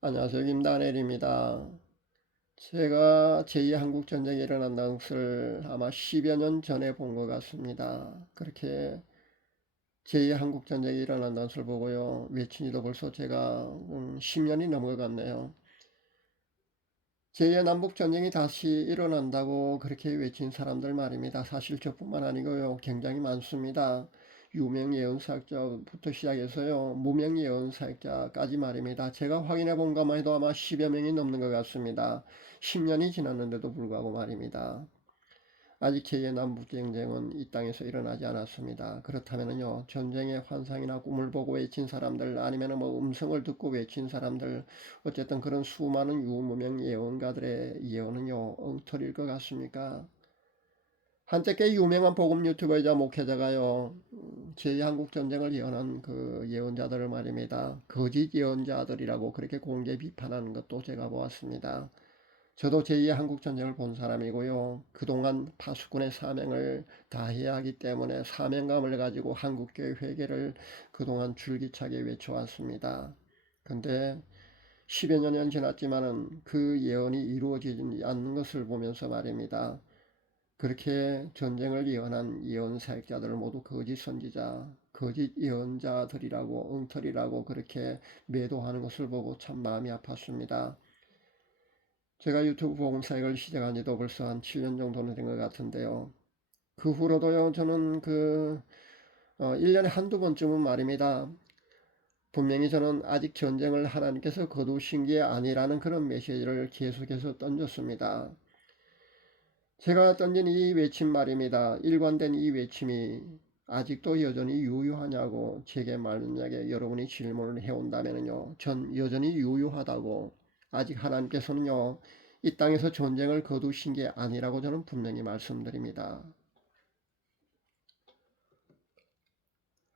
안녕하세요. 김다넬입니다. 제가 제2한국전쟁이 일어난다는 것을 아마 10여 년 전에 본 것 같습니다. 그렇게 제2한국전쟁이 일어난다는 것을 보고요. 외친지도 벌써 제가 10년이 넘은 것 같네요. 제2남북전쟁이 다시 일어난다고 그렇게 외친 사람들 말입니다. 사실 저뿐만 아니고요. 굉장히 많습니다. 유명 예언사역자부터 시작해서요. 무명 예언사역자까지 말입니다. 제가 확인해 본 것만 해도 아마 10여 명이 넘는 것 같습니다. 10년이 지났는데도 불구하고 말입니다. 아직 제2의 남북전쟁은 이 땅에서 일어나지 않았습니다. 그렇다면요, 전쟁의 환상이나 꿈을 보고 외친 사람들, 아니면 뭐 음성을 듣고 외친 사람들, 어쨌든 그런 수많은 유무명 예언가들의 예언은요, 엉터리일 것 같습니까? 한때 꽤 유명한 복음 유튜버이자 목회자가요, 제2한국전쟁을 예언한 그 예언자들을 말입니다. 거짓 예언자들이라고 그렇게 공개 비판하는 것도 제가 보았습니다. 저도 제2한국전쟁을 본 사람이고요. 그동안 파수꾼의 사명을 다해야 하기 때문에 사명감을 가지고 한국교회 회개를 그동안 줄기차게 외쳐왔습니다. 근데 10여 년이 지났지만은 그 예언이 이루어지지 않는 것을 보면서 말입니다. 그렇게 전쟁을 예언한 예언 사역자들을 모두 거짓 선지자, 거짓 예언자들이라고 엉터리라고 그렇게 매도하는 것을 보고 참 마음이 아팠습니다. 제가 유튜브 복음 사역을 시작한 지도 벌써 한 7년 정도는 된 것 같은데요. 그 후로도요, 저는 1년에 한두 번쯤은 말입니다. 분명히 저는 아직 전쟁을 하나님께서 거두신 게 아니라는 그런 메시지를 계속해서 던졌습니다. 제가 던진 이 외침 말입니다. 일관된 이 외침이 아직도 여전히 유효하냐고 제게 만약에 여러분이 질문을 해온다면요. 전 여전히 유효하다고, 아직 하나님께서는요, 이 땅에서 전쟁을 거두신 게 아니라고 저는 분명히 말씀드립니다.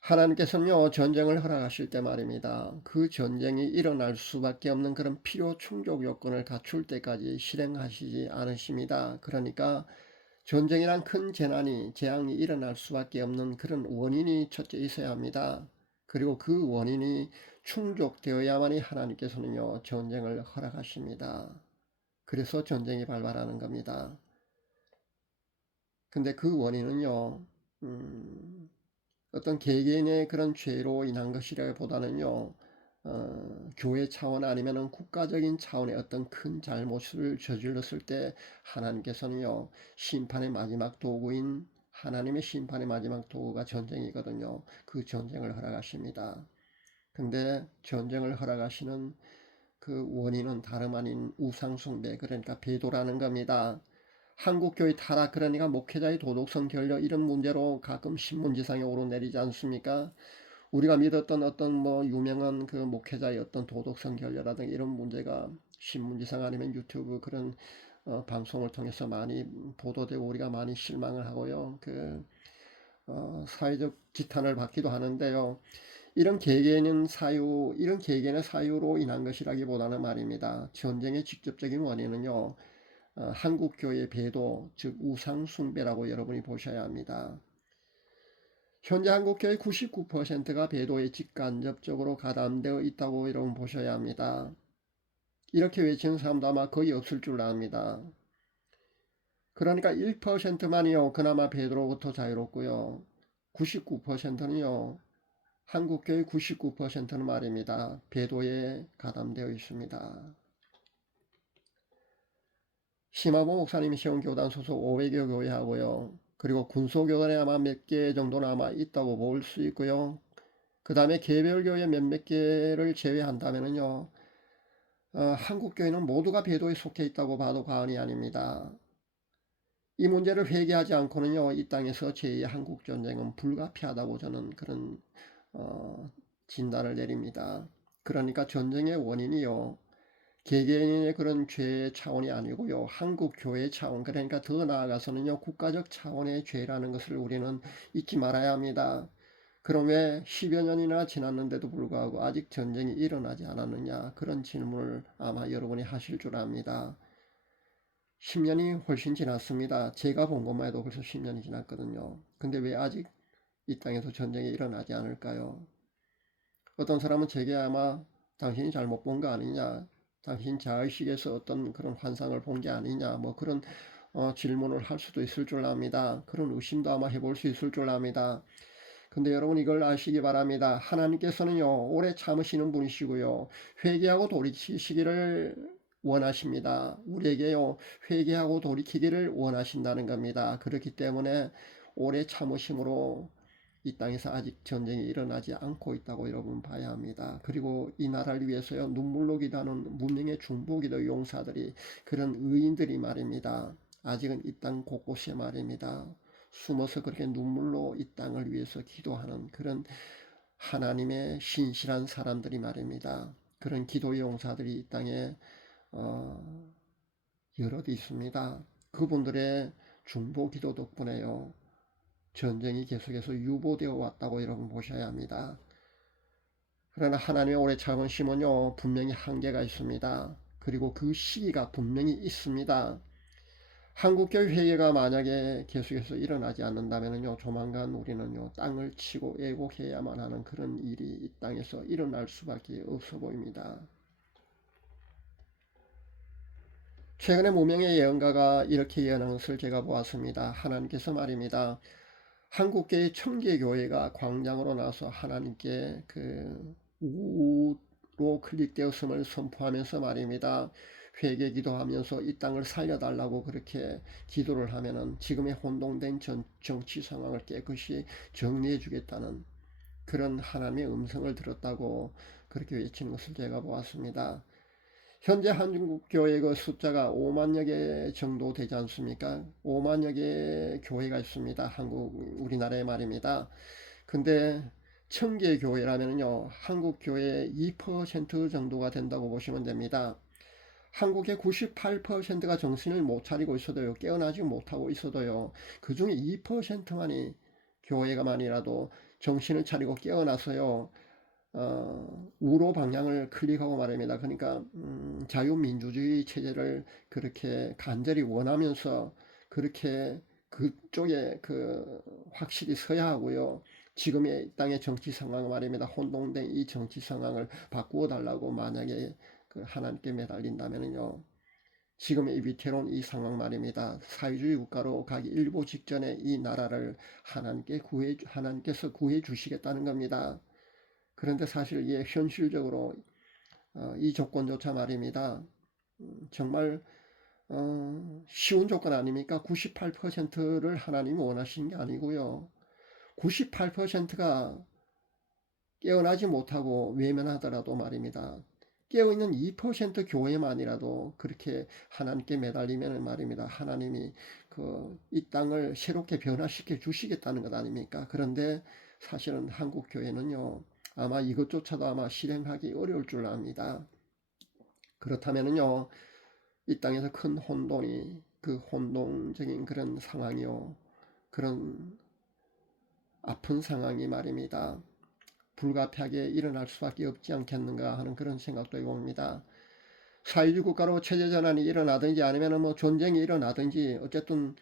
하나님께서는요, 전쟁을 허락하실 때 말입니다. 그 전쟁이 일어날 수밖에 없는 그런 필요 충족 요건을 갖출 때까지 실행하시지 않으십니다. 그러니까 전쟁이란 큰 재앙이 일어날 수밖에 없는 그런 원인이 첫째 있어야 합니다. 그리고 그 원인이 충족되어야만이 하나님께서는요, 전쟁을 허락하십니다. 그래서 전쟁이 발발하는 겁니다. 근데 그 원인은요, 어떤 개개인의 그런 죄로 인한 것이라기보다는요, 교회 차원 아니면은 국가적인 차원의 어떤 큰 잘못을 저질렀을 때 하나님께서는요, 심판의 마지막 도구인 하나님의 심판의 마지막 도구가 전쟁이거든요. 그 전쟁을 허락하십니다. 근데 전쟁을 허락하시는 그 원인은 다름 아닌 우상숭배, 그러니까 배도라는 겁니다. 한국교회 타락, 그러니까 목회자의 도덕성 결여, 이런 문제로 가끔 신문지상에 오르내리지 않습니까? 우리가 믿었던 어떤 뭐 유명한 그 목회자의 어떤 도덕성 결여라든가 이런 문제가 신문지상 아니면 유튜브 그런 방송을 통해서 많이 보도되고 우리가 많이 실망을 하고요. 사회적 지탄을 받기도 하는데요. 이런 개개인의 사유로 인한 것이라기보다는 말입니다. 전쟁의 직접적인 원인은요, 한국교회의 배도, 즉 우상숭배라고 여러분이 보셔야 합니다. 현재 한국교회 99%가 배도에 직간접적으로 가담되어 있다고 여러분 보셔야 합니다. 이렇게 외치는 사람도 아마 거의 없을 줄 압니다. 그러니까 1%만이요, 그나마 배도로부터 자유롭고요. 99%는요, 한국교회 99%는 말입니다. 배도에 가담되어 있습니다. 심화보 목사님이 세운 교단 소속 500여 교회하고요. 그리고 군소교단에 아마 몇 개 정도는 아마 있다고 볼 수 있고요. 그 다음에 개별 교회 몇몇 개를 제외한다면요. 한국 교회는 모두가 배도에 속해 있다고 봐도 과언이 아닙니다. 이 문제를 회개하지 않고는요, 이 땅에서 제2의 한국 전쟁은 불가피하다고 저는 그런 진단을 내립니다. 그러니까 전쟁의 원인이요, 개개인의 그런 죄의 차원이 아니고요, 한국 교회의 차원, 그러니까 더 나아가서는요, 국가적 차원의 죄라는 것을 우리는 잊지 말아야 합니다. 그럼 왜 10여 년이나 지났는데도 불구하고 아직 전쟁이 일어나지 않았느냐, 그런 질문을 아마 여러분이 하실 줄 압니다. 10년이 훨씬 지났습니다. 제가 본 것만 해도 벌써 10년이 지났거든요. 근데 왜 아직 이 땅에서 전쟁이 일어나지 않을까요? 어떤 사람은 제게 아마 당신이 잘못 본 거 아니냐? 당신 자의식에서 어떤 그런 환상을 본 게 아니냐? 뭐 그런 질문을 할 수도 있을 줄 압니다. 그런 의심도 아마 해볼 수 있을 줄 압니다. 근데 여러분 이걸 아시기 바랍니다. 하나님께서는요, 오래 참으시는 분이시고요, 회개하고 돌이키시기를 원하십니다. 우리에게요, 회개하고 돌이키기를 원하신다는 겁니다. 그렇기 때문에 오래 참으심으로 이 땅에서 아직 전쟁이 일어나지 않고 있다고 여러분 봐야 합니다. 그리고 이 나라를 위해서요, 눈물로 기도하는 무명의 중보기도 용사들이, 그런 의인들이 말입니다. 아직은 이 땅 곳곳에 말입니다. 숨어서 그렇게 눈물로 이 땅을 위해서 기도하는 그런 하나님의 신실한 사람들이 말입니다. 그런 기도 용사들이 이 땅에 여럿 있습니다. 그분들의 중보 기도 덕분에요, 전쟁이 계속해서 유보되어 왔다고 여러분 보셔야 합니다. 그러나 하나님의 오래 참으심은요, 분명히 한계가 있습니다. 그리고 그 시기가 분명히 있습니다. 한국교회 회개가 만약에 계속해서 일어나지 않는다면요, 조만간 우리는요, 땅을 치고 애곡해야만 하는 그런 일이 이 땅에서 일어날 수밖에 없어 보입니다. 최근에 무명의 예언가가 이렇게 예언한 것을 제가 보았습니다. 하나님께서 말입니다. 한국교회 청계교회가 광장으로 나서 하나님께 그 우로 클릭되었음을 선포하면서 말입니다. 회개 기도하면서 이 땅을 살려달라고 그렇게 기도를 하면은 지금의 혼동된 정치 상황을 깨끗이 정리해 주겠다는 그런 하나님의 음성을 들었다고 그렇게 외치는 것을 제가 보았습니다. 현재 한국 교회 그 숫자가 5만여 개 정도 되지 않습니까? 5만여 개 교회가 있습니다. 우리나라에 말입니다. 근데 청계 교회라면요, 한국 교회의 2% 정도가 된다고 보시면 됩니다. 한국의 98%가 정신을 못 차리고 있어도요, 깨어나지 못하고 있어도요, 그 중에 2%만이 교회가만이라도 정신을 차리고 깨어나서요, 우로 방향을 클릭하고 말입니다. 그러니까 자유민주주의 체제를 그렇게 간절히 원하면서 그렇게 그쪽에 확실히 서야 하고요. 지금의 땅의 정치 상황 말입니다. 혼동된 이 정치 상황을 바꾸어 달라고 만약에 하나님께 매달린다면요, 지금의 이 위태로운 이 상황 말입니다. 사회주의 국가로 가기 일보 직전에 이 나라를 하나님께서 구해 주시겠다는 겁니다. 그런데 사실 이게 현실적으로 이 조건조차 말입니다. 정말 쉬운 조건 아닙니까? 98%를 하나님이 원하시는 게 아니고요. 98%가 깨어나지 못하고 외면하더라도 말입니다. 깨어있는 2% 교회만이라도 그렇게 하나님께 매달리면 말입니다. 하나님이 이 땅을 새롭게 변화시켜 주시겠다는 것 아닙니까? 그런데 사실은 한국 교회는요, 아마 이것조차도 아마 실행하기 어려울 줄 압니다. 그렇다면요, 이 땅에서 큰 혼돈이, 그 혼동적인 그런 상황이요, 그런 아픈 상황이 말입니다, 불가피하게 일어날 수밖에 없지 않겠는가 하는 그런 생각도 해봅니다. 사회주의 국가로 체제전환이 일어나든지 아니면 뭐 전쟁이 일어나든지 어쨌든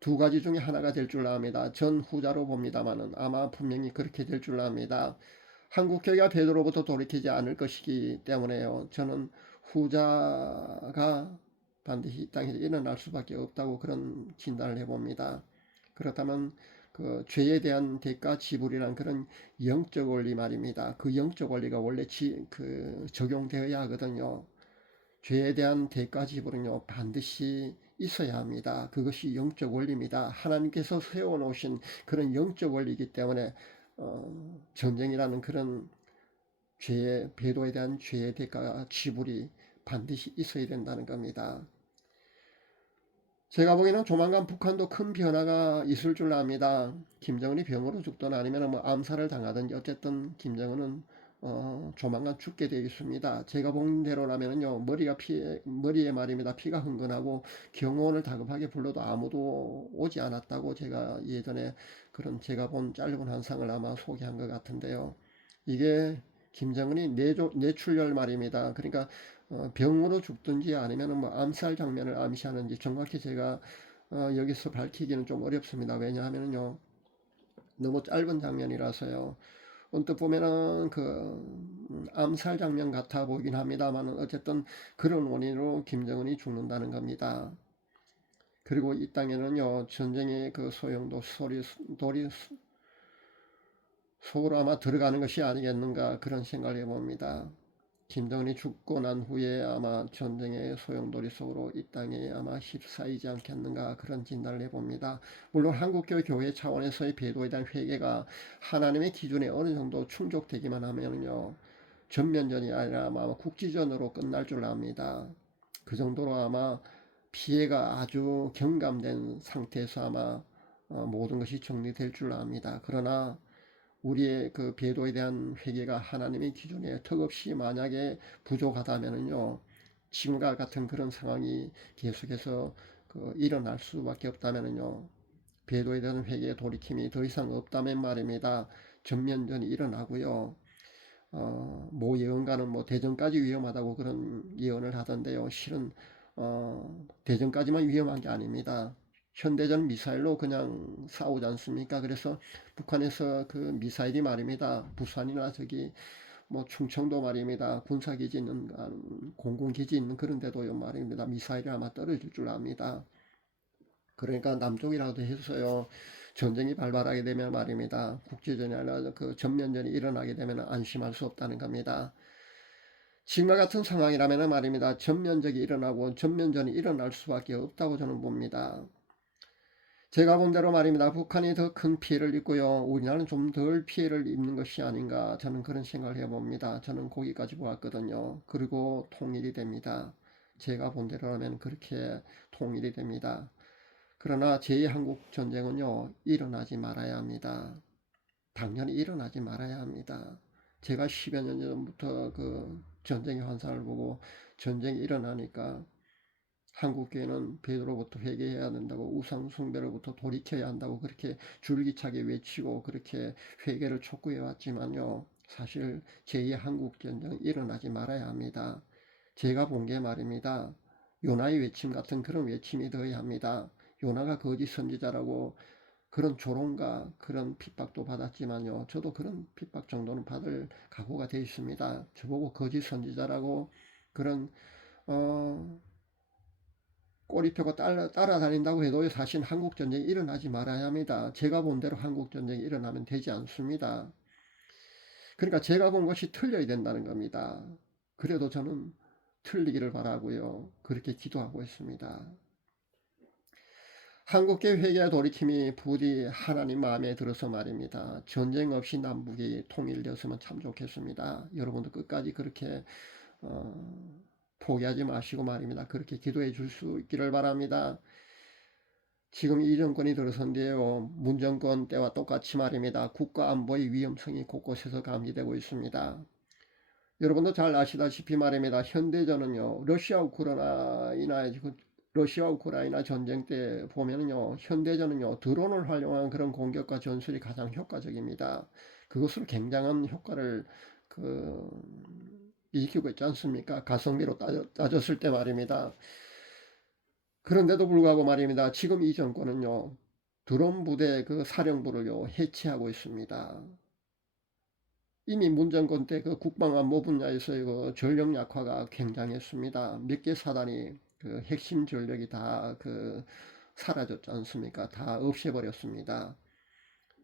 두 가지 중에 하나가 될 줄 압니다. 전 후자로 봅니다만은 아마 분명히 그렇게 될 줄 압니다. 한국교회가 베드로부터 돌이키지 않을 것이기 때문에요, 저는 후자가 반드시 이 땅에서 일어날 수밖에 없다고 그런 진단을 해봅니다. 그렇다면 그 죄에 대한 대가 지불이란 그런 영적 원리 말입니다. 그 영적 원리가 원래 적용되어야 하거든요. 죄에 대한 대가 지불은요, 반드시 있어야 합니다. 그것이 영적 원리입니다. 하나님께서 세워놓으신 그런 영적 원리이기 때문에 전쟁이라는 그런 배도에 대한 죄의 대가 지불이 반드시 있어야 된다는 겁니다. 제가 보기에는 조만간 북한도 큰 변화가 있을 줄 압니다. 김정은이 병으로 죽든 아니면 뭐 암살을 당하든지 어쨌든 김정은은 조만간 죽게 되어 있습니다. 제가 본 대로라면요, 머리에 말입니다, 피가 흥건하고 경호원을 다급하게 불러도 아무도 오지 않았다고 제가 예전에 그런 제가 본 짧은 환상을 아마 소개한 것 같은데요. 이게 김정은이 뇌출혈 말입니다. 그러니까 병으로 죽든지 아니면 뭐 암살 장면을 암시하는지 정확히 제가 여기서 밝히기는 좀 어렵습니다. 왜냐하면요, 너무 짧은 장면이라서요. 언뜻 보면은 암살 장면 같아 보이긴 합니다만 어쨌든 그런 원인으로 김정은이 죽는다는 겁니다. 그리고 이 땅에는요 전쟁의 그 소용도 돌이 속으로 아마 들어가는 것이 아니겠는가 그런 생각을 해봅니다. 김정은이 죽고 난 후에 아마 전쟁의 소용돌이 속으로 이 땅에 아마 휩싸이지 않겠는가 그런 진단을 해봅니다. 물론 한국교 교회 차원에서의 배도에 대한 회개가 하나님의 기준에 어느 정도 충족되기만 하면요 전면전이 아니라 아마 국지전으로 끝날 줄 압니다. 그 정도로 아마 피해가 아주 경감된 상태에서 아마 모든 것이 정리될 줄 압니다. 그러나 우리의 그 배도에 대한 회개가 하나님의 기준에 턱없이 만약에 부족하다면요 지금과 같은 그런 상황이 계속해서 일어날 수밖에 없다면요 배도에 대한 회개의 돌이킴이 더 이상 없다면 말입니다. 전면전이 일어나고요. 모 예언가는 뭐 대전까지 위험하다고 그런 예언을 하던데요. 실은 대전까지만 위험한 게 아닙니다. 현대전 미사일로 그냥 싸우지 않습니까? 그래서 북한에서 그 미사일이 말입니다. 부산이나 저기 뭐 충청도 말입니다. 군사기지 있는 공군기지 있는 그런 데도요 말입니다. 미사일이 아마 떨어질 줄 압니다. 그러니까 남쪽이라도 해서요 전쟁이 발발하게 되면 말입니다. 국제전이 아니라 그 전면전이 일어나게 되면 안심할 수 없다는 겁니다. 지금과 같은 상황이라면 말입니다. 전면적이 일어나고 전면전이 일어날 수밖에 없다고 저는 봅니다. 제가 본 대로 말입니다. 북한이 더 큰 피해를 입고요. 우리나라는 좀 덜 피해를 입는 것이 아닌가 저는 그런 생각을 해봅니다. 저는 거기까지 보았거든요. 그리고 통일이 됩니다. 제가 본 대로라면 그렇게 통일이 됩니다. 그러나 제2한국전쟁은요 일어나지 말아야 합니다. 당연히 일어나지 말아야 합니다. 제가 10여 년 전부터 그 전쟁의 환상을 보고 전쟁이 일어나니까 한국교회는 베드로부터 회개해야 된다고 우상 숭배로부터 돌이켜야 한다고 그렇게 줄기차게 외치고 그렇게 회개를 촉구해 왔지만요. 사실 제2한국전쟁은 일어나지 말아야 합니다. 제가 본 게 말입니다. 요나의 외침 같은 그런 외침이 되어야 합니다. 요나가 거짓 선지자라고 그런 조롱과 그런 핍박도 받았지만요. 저도 그런 핍박 정도는 받을 각오가 되어 있습니다. 저보고 거짓 선지자라고 그런 꼬리 펴고 따라다닌다고 해도 사실 한국전쟁이 일어나지 말아야 합니다. 제가 본 대로 한국전쟁이 일어나면 되지 않습니다. 그러니까 제가 본 것이 틀려야 된다는 겁니다. 그래도 저는 틀리기를 바라고요. 그렇게 기도하고 있습니다. 한국계 회개와 돌이킴이 부디 하나님 마음에 들어서 말입니다. 전쟁 없이 남북이 통일되었으면 참 좋겠습니다. 여러분도 끝까지 그렇게 포기하지 마시고 말입니다. 그렇게 기도해 줄 수 있기를 바랍니다. 지금 이 정권이 들어선데요. 문정권 때와 똑같이 말입니다. 국가 안보의 위험성이 곳곳에서 감지되고 있습니다. 여러분도 잘 아시다시피 말입니다. 현대전은요. 러시아 우크라이나 전쟁 때 보면은요. 현대전은요. 드론을 활용한 그런 공격과 전술이 가장 효과적입니다. 그것으로 굉장한 효과를 일으키고 있지 않습니까? 가성비로 따졌을 때 말입니다. 그런데도 불구하고 말입니다. 지금 이 정권은요. 드론 부대 그 사령부를요. 해체하고 있습니다. 이미 문정권 때 그 국방안보 분야에서의 그 전력 약화가 굉장했습니다. 몇 개 사단이 그 핵심 전력이 다 사라졌지 않습니까? 다 없애버렸습니다.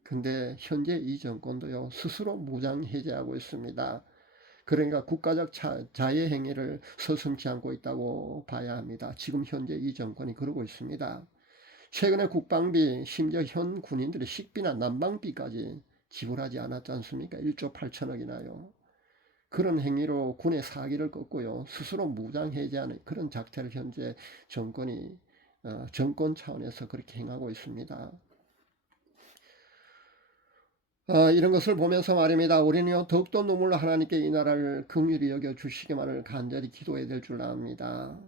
근데 현재 이 정권도요. 스스로 무장 해제하고 있습니다. 그러니까 국가적 자해 행위를 서슴지 않고 있다고 봐야 합니다. 지금 현재 이 정권이 그러고 있습니다. 최근에 국방비 심지어 현 군인들의 식비나 난방비까지 지불하지 않았지 않습니까? 1조 8천억이나요. 그런 행위로 군의 사기를 꺾고요. 스스로 무장해제하는 그런 작태를 현재 정권이 정권 차원에서 그렇게 행하고 있습니다. 이런 것을 보면서 말입니다. 우리는 더욱더 눈물로 하나님께 이 나라를 긍휼히 여겨 주시기만을 간절히 기도해야 될 줄 압니다.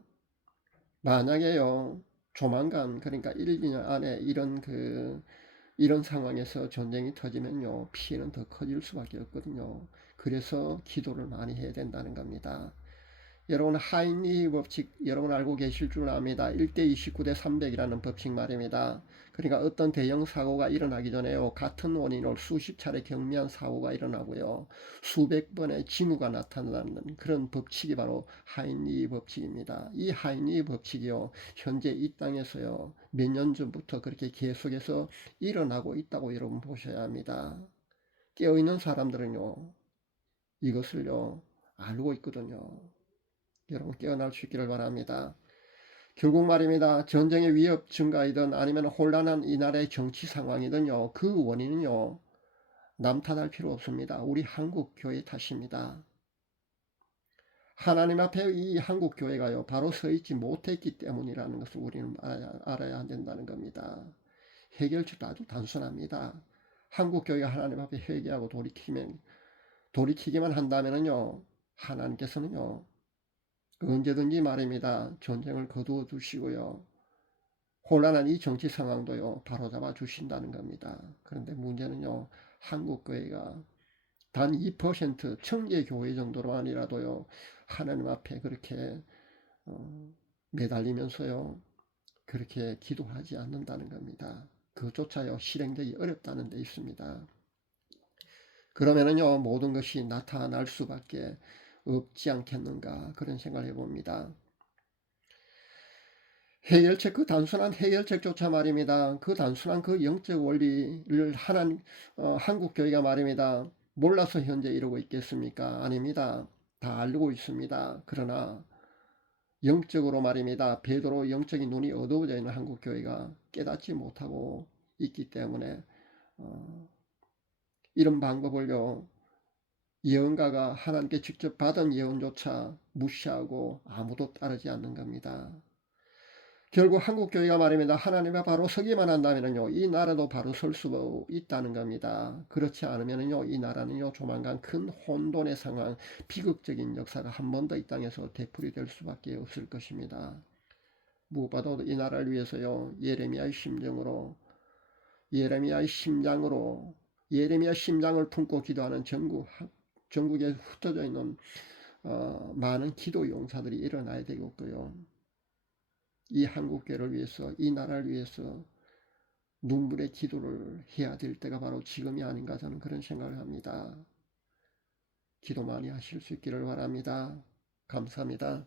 만약에요. 조만간 그러니까 1, 2년 안에 이런 상황에서 전쟁이 터지면요. 피해는 더 커질 수밖에 없거든요. 그래서 기도를 많이 해야 된다는 겁니다. 여러분 하인리 법칙 여러분 알고 계실 줄 압니다. 1대 29대 300이라는 법칙 말입니다. 그러니까 어떤 대형 사고가 일어나기 전에요. 같은 원인으로 수십 차례 경미한 사고가 일어나고요. 수백 번의 징후가 나타나는 그런 법칙이 바로 하인리 법칙입니다. 이 하인리 법칙이요. 현재 이 땅에서요. 몇 년 전부터 그렇게 계속해서 일어나고 있다고 여러분 보셔야 합니다. 깨어있는 사람들은요. 이것을요. 알고 있거든요. 여러분 깨어날 수 있기를 바랍니다. 결국 말입니다. 전쟁의 위협 증가이든 아니면 혼란한 이날의 정치 상황이든요. 그 원인은요. 남 탓할 필요 없습니다. 우리 한국 교회 탓입니다. 하나님 앞에 이 한국 교회가요. 바로 서 있지 못했기 때문이라는 것을 우리는 알아야 된다는 겁니다. 해결책도 아주 단순합니다. 한국 교회가 하나님 앞에 회개하고 돌이키기만 한다면요. 하나님께서는요. 언제든지 말입니다. 전쟁을 거두어 주시고요. 혼란한 이 정치 상황도요. 바로잡아 주신다는 겁니다. 그런데 문제는요. 한국 교회가 단 2% 청계교회 정도로만이라도요. 하나님 앞에 그렇게 매달리면서요. 그렇게 기도하지 않는다는 겁니다. 그조차요. 실행되기 어렵다는 데 있습니다. 그러면은요. 모든 것이 나타날 수밖에 없지 않겠는가 그런 생각을 해봅니다. 해결책 그 단순한 해결책조차 말입니다. 그 단순한 그 영적 원리를 한국 교회가 말입니다. 몰라서 현재 이러고 있겠습니까? 아닙니다. 다 알고 있습니다. 그러나 영적으로 말입니다. 베드로 영적인 눈이 어두워져 있는 한국 교회가 깨닫지 못하고 있기 때문에 이런 방법을요. 예언가가 하나님께 직접 받은 예언조차 무시하고 아무도 따르지 않는 겁니다. 결국 한국교회가 말입니다. 하나님과 바로 서기만 한다면요. 이 나라도 바로 설 수 있다는 겁니다. 그렇지 않으면요. 이 나라는요. 조만간 큰 혼돈의 상황, 비극적인 역사가 한 번 더 이 땅에서 되풀이될 수밖에 없을 것입니다. 무엇보다도 이 나라를 위해서요. 예레미야의 심장을 품고 기도하는 전국에 흩어져 있는 많은 기도 용사들이 일어나야 되겠고요. 이 한국교회를 위해서 이 나라를 위해서 눈물의 기도를 해야 될 때가 바로 지금이 아닌가 저는 그런 생각을 합니다. 기도 많이 하실 수 있기를 바랍니다. 감사합니다.